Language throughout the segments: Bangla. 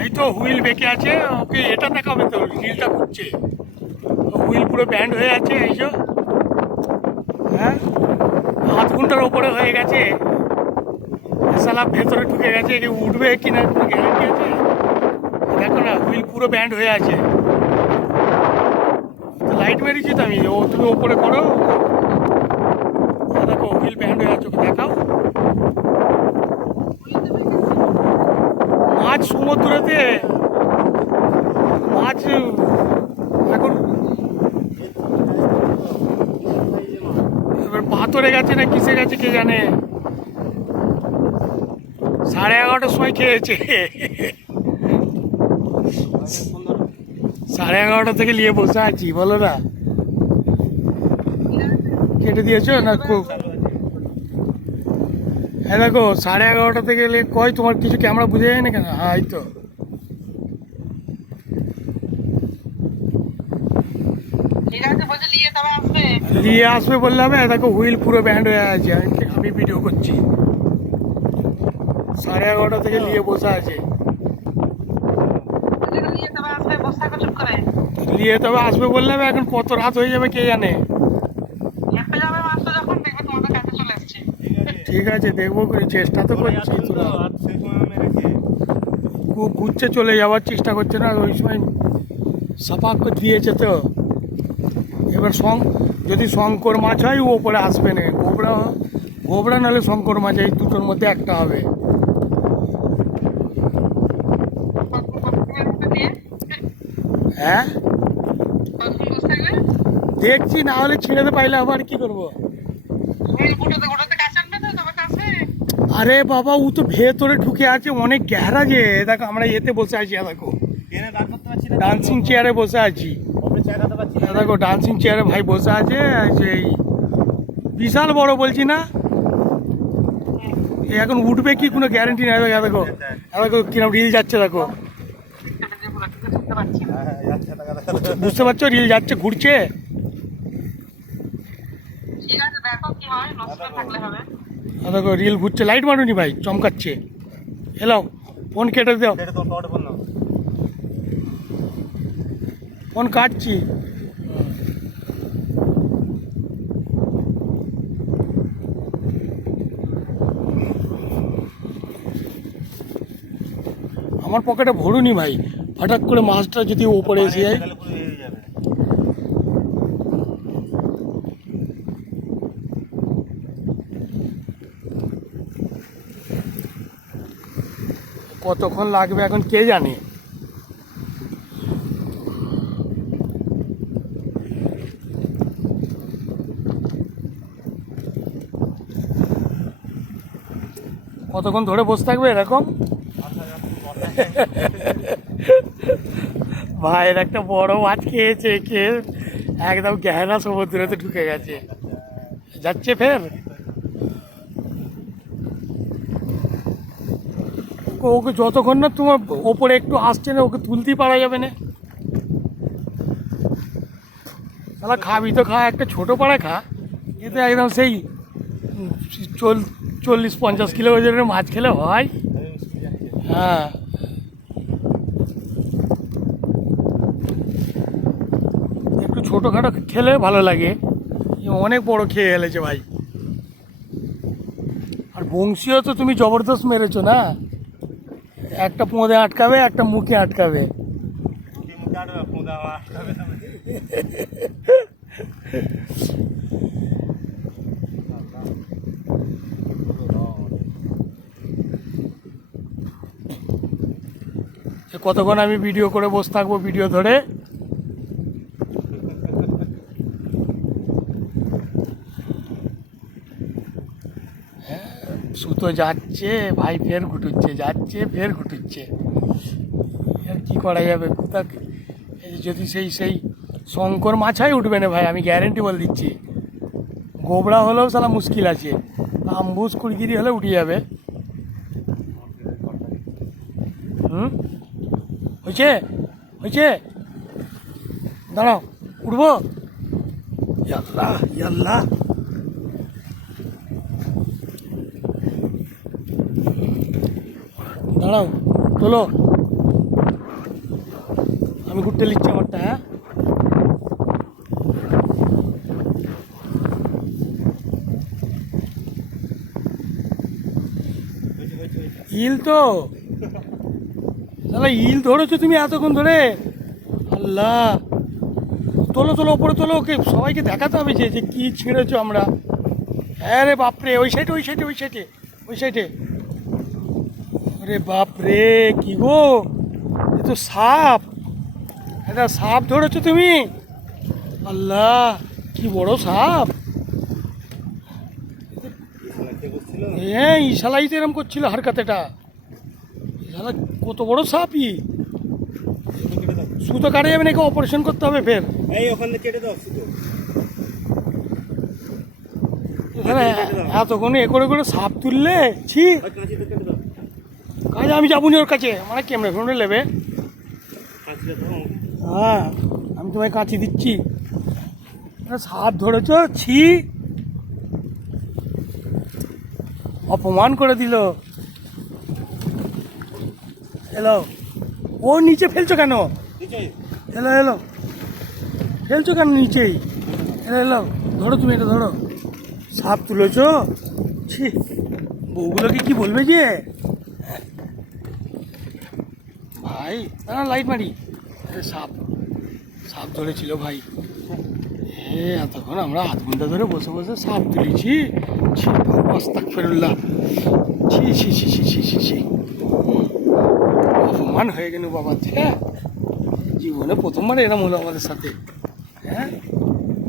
এই তো হুইল বেঁকে আছে, ওকে এটা দেখাবে তো, রিলটা ঘুরছে, হুইল পুরো ব্যান্ড হয়ে আছে। এই যে হ্যাঁ, আধ ঘন্টার ওপরে হয়ে গেছে, সালা ভেতরে ঢুকে গেছে, একে উঠবে কিনা কোনো গ্যারান্টি আছে? দেখো না, হুইল পুরো ব্যান্ড হয়ে আছে। লাইট মেরেছি তো আমি, ও তুমি ওপরে করো, দেখো হুইল ব্যান্ড হয়ে আছে, ওকে দেখাও। মাছ সমুদ্রেতে, মাছ এখন এবার পাথরে গেছে না কিসে গেছে কে জানে। 11:30টার সময় খেয়েছে, 11:30 থেকে নিয়ে বসে আছি, বলো না। কেটে দিয়েছো না? হ্যাঁ দেখো, 11:30 থেকে কয় তোমার কিছু ক্যামেরা বুঝে যায় না কেন? হ্যাঁ এই তো নিয়ে আসবে বললাম। দেখো হুইল পুরো ব্যান্ড হয়ে আছে, আমি ভিডিও করছি। 11:30 থেকে নিয়ে বসে আছে, নিয়ে তবে আসবে বললাম। এখন কত রাত হয়ে যাবে কে জানে। ঠিক আছে, দেখবো, চেষ্টা তো করছি। ঘুরছে, চলে যাওয়ার চেষ্টা করছে না, ওই সময় সাপাক করে দিয়েছে তো। এবার যদি শঙ্কর মাছ হয় ও ওপরে আসবে না, গোবরা নাহলে শঙ্কর মাছ, এই দুটোর মধ্যে একটা হবে। হ্যাঁ দেখছি, না হলে ছিঁড়ে পাইলে আবার কি করবো। আরে বাবা, ও তো ভেতরে ঢুকে আছে, অনেক গেহরা যে। দেখো আমরা এতে বসে আছি, দেখো ডান্সিং চেয়ারে বসে আছি, দেখো ডান্সিং চেয়ারে ভাই বসে আছে। সেই বিশাল বড় বলছি না, এখন উঠবে কি কোনো গ্যারান্টি নেই। দেখো দেখো কিরম রিল যাচ্ছে, দেখো বুঝতে পারছো, রিল যাচ্ছে, ঘুরছে। দেখো রিল ঘুরছে, লাইট মারুনি ভাই, চমকাচ্ছে। এলাও ফোন কেটে দাও, ফোন কাটছি। আমার পকেটে ভরুনি ভাই, হঠাৎ করে মাছটা যদি ওপরে এসে যায়। কতক্ষণ লাগবে এখন কে জানে। কতক্ষণ ধরে বসে থাকবে এরকম? ভাইয়ের একটা বড় মাছ খেয়েছে, খেয়ে একদম গেহরা সমুদ্রেতে ঢুকে গেছে, যাচ্ছে ফের। ওকে যতক্ষণ না তোমার ওপরে একটু আসছে না, ওকে তুলতেই পারা যাবে না। তাহলে খাবি তো খা, একটা ছোটো পাড়া খা, এতে একদম সেই 40-50 কিলো ওজনের মাছ খেলে হয়। হ্যাঁ একটু ছোটোখাটো খেলে ভালো লাগে, অনেক বড় খেয়ে ফেলেছে ভাই। আর বংশীও তো তুমি জবরদস্ত মেরেছো না, একটা পোঁদে আটকাবে, একটা মুখে আটকাবে। কতক্ষণ আমি ভিডিও করে বসে থাকবো, ভিডিও ধরে। সুতো যাচ্ছে ভাই, ফের ঘুটুচ্ছে, যাচ্ছে ফের ঘুটুচ্ছে, আর কি করা যাবে। কোথা যদি সেই শঙ্কর মাছ হয় উঠবে না ভাই, আমি গ্যারেন্টি বলে দিচ্ছি। গোবরা হলেও সালা মুশকিল আছে, আম্বুস কুড়গিরি হলে উঠে যাবে। হয়েছে হয়েছে, দাঁড়াও উঠবো। ইয়াল্লা ইয়াল্লা, দাঁড়াও তোলো। আমি ঘুরতে নিচ্ছি আমারটা। হ্যাঁ, ইল তো তাহলে ইল ধরেছো তুমি এতক্ষণ ধরে? আল্লাহ, তোলো তোলো, ওপরে তোলো, ওকে সবাইকে দেখাতে হবে যে কি ছিঁড়েছো আমরা। হ্যাঁ রে বাপরে, ওই সাইডে ওই সাইডে ওই সাইডে ওই সাইডে। আরে বাপরে, কি গো, এ তো সাপ। এটা সাপ ধরেছো তুমি? আল্লাহ, কি বড় সাপ। হ্যাঁ, ইশালাই তো এরম করছিল হারকাতেটা। ইশালা কত বড় সাপই। সুতো কাটা যাবে নাকি? অপারেশন করতে হবে ফের? এই ওখানে কেটে দাও শুধু। এখানে এতক্ষণ এ করে করে সাপ তুললে, ছি। কাঁচিতে কেটে দাও। কাজে আমি যাবো নি ওর কাছে, মানে ক্যামেরা ফ্যামেরা নেবে। কাঁচিতে দাও। হ্যাঁ, আমি তোমায় কাঁচি দিচ্ছি। সাপ ধরেছ, ছি। অপমান করে দিল। এলো, ও নিচে ফেলছো কেন? নিচে। এলো এলো, ফেলছো কেন নিচেই? এলো এলো, ধরো তুমি এটা ধরো। সাপ তুলেছ, ছি। বউগুলোকে কি বলবে যে? ভাই না, লাইট মারি। আরে সাপ, সাপ ধরেছিল ভাই। এতক্ষণ আমরা আধ ঘন্টা ধরে বসে বসে সাপ তুলেছি। ছি, আস্তাগফিরুল্লাহ। ছি ছি ছি ছি ছি ছি ছি। অপমান হয়ে গেল বাবা। হ্যাঁ, জীবনে প্রথমবার এরম হলো আমাদের সাথে। হ্যাঁ,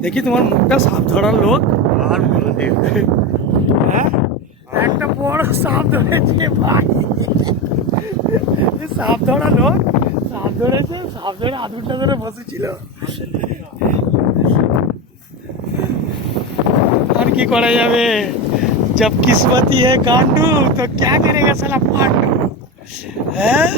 দেখি তোমার মুখটা, সাপ ধরার লোক। আর বলো যে হ্যাঁ, একটা বড় সাপ ধরেছে ভাই। সাপ ধরা লোক, সাপ ধরেছে, সাপ ধরে আধ ঘন্টা ধরে বসেছিল। আর কি করা যাবে? जब किस्मती है गांडू तो क्या करेगा साला पांडू। হ্যাঁ,